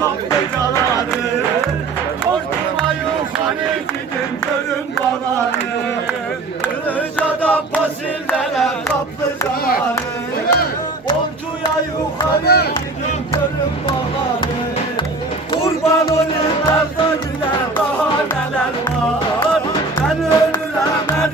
kaplıcaları Korkma yuhanı gidin görün balanı Kılıcada pasillere kaplıcaları Ortuya yuhanı gidin görün balanı Kurban olanlar da güler daha neler var? Ben ölürüm her